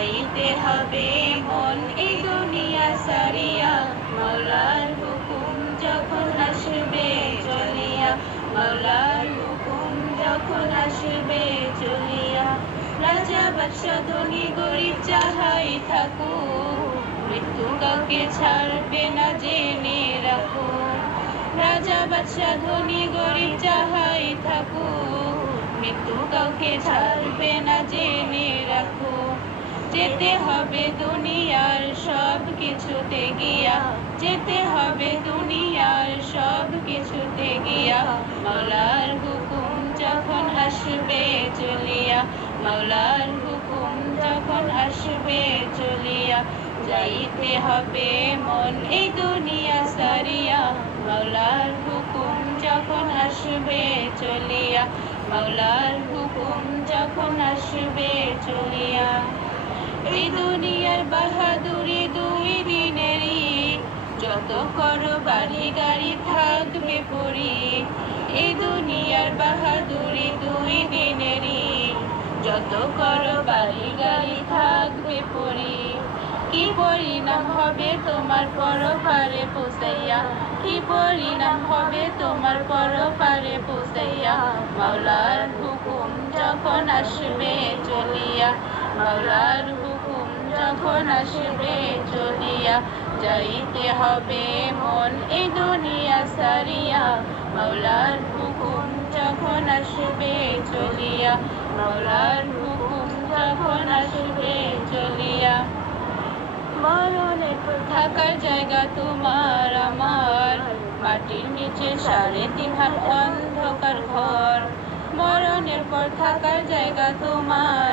হবে মন এই দুনিয়া সারিয়া। মাওলার হুকুম যখন আসবে চলিয়া, মাওলার হুকুম যখন আসবে চলিয়া। রাজা বাদশা ধনী গরিব যাহাই থাকুক, মৃত্যু কাউকে ছাড়বে না, জেনে রাখো। রাজা বাদশা ধনী গরিব যাহাই থাকু মৃত্যু কাউকে ছাড়বে না, জেনে রাখো। যেতে হবে দুনিয়ার সব কিছুতে গিয়া, যেতে হবে দুনিয়ার সব কিছুতে গিয়া। মাওলার হুকুম যখন আসবে চলিয়া, মাওলার হুকুম যখন আসবে চলিয়া, যাইতে হবে মন এই দুনিয়া সারিয়া। মাওলার হুকুম যখন আসবে চলিয়া, মাওলার হুকুম যখন আসবে চলিয়া। যত বাড়ি গাড়ি থাকবে পড়ি এই দুনিয়ার বাহাদুরি দুই দিনেরই। যত করো বাড়ি গাড়ি থাকবে পড়ি কি পরিণাম হবে তোমার পরপারে পৌঁছাইয়া? কি পরিণাম হবে তোমার পরপারে পৌঁছাইয়া? মাওলার হুকুম যখন আসবে চলিয়া। মাওলার হুকুম যখন আসবে চলিয়া যাইতে হবে মন এই দুনিয়া সারিয়া। মাওলার হুকুম যখন আসবে চলিয়া মাওলার হুকুম যখন আসবে চলিয়া। মরণের পর থাকার জায়গা তোমার আমার। মাটির নিচে সাড়ে তিন হাত অন্ধকার ঘর। মরণের পর থাকার জায়গা তোমার।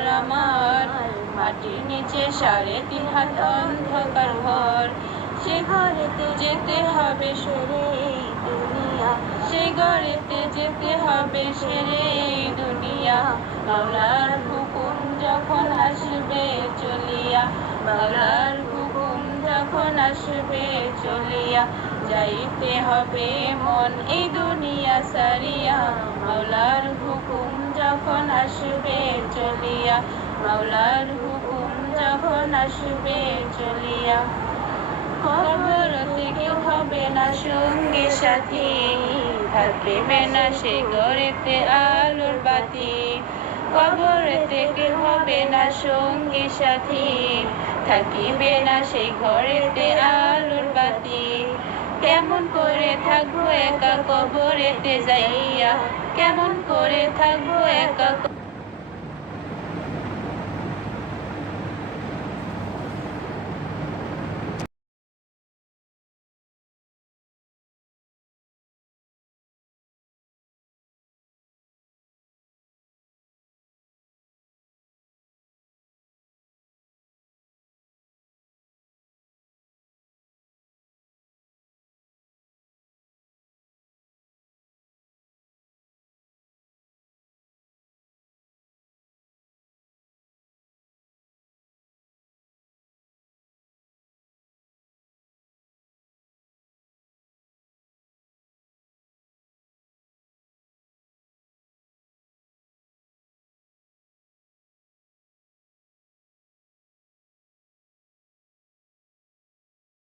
মাটির নিচে সাড়ে তিন হাত অন্ধকার ঘর। সে ঘরেতে যেতে হবে সরে এই দুনিয়া। সে ঘরেতে যেতে হবে সেরে এই দুনিয়া। মাওলার হুকুম যখন আসবে চলিয়া, মাওলার হুকুম যখন আসবে চলিয়া, যাইতে হবে মন এই দুনিয়া সারিয়া। মাওলার হুকুম যখন আসবে চলিয়া মাওলার হুকুম যখন আসবে চলিয়া খবরতে কেউ হবে না, সঙ্গে সাথী থাকবে না সে গড়েতে আলোর বাতি। কবরেতে কেউ হবে না, সঙ্গী সাথী থাকিবে না সেই ঘরেতে আলোর বাতি। কেমন করে থাকব একা কবরেতে যাইয়া, কেমন করে থাকব একা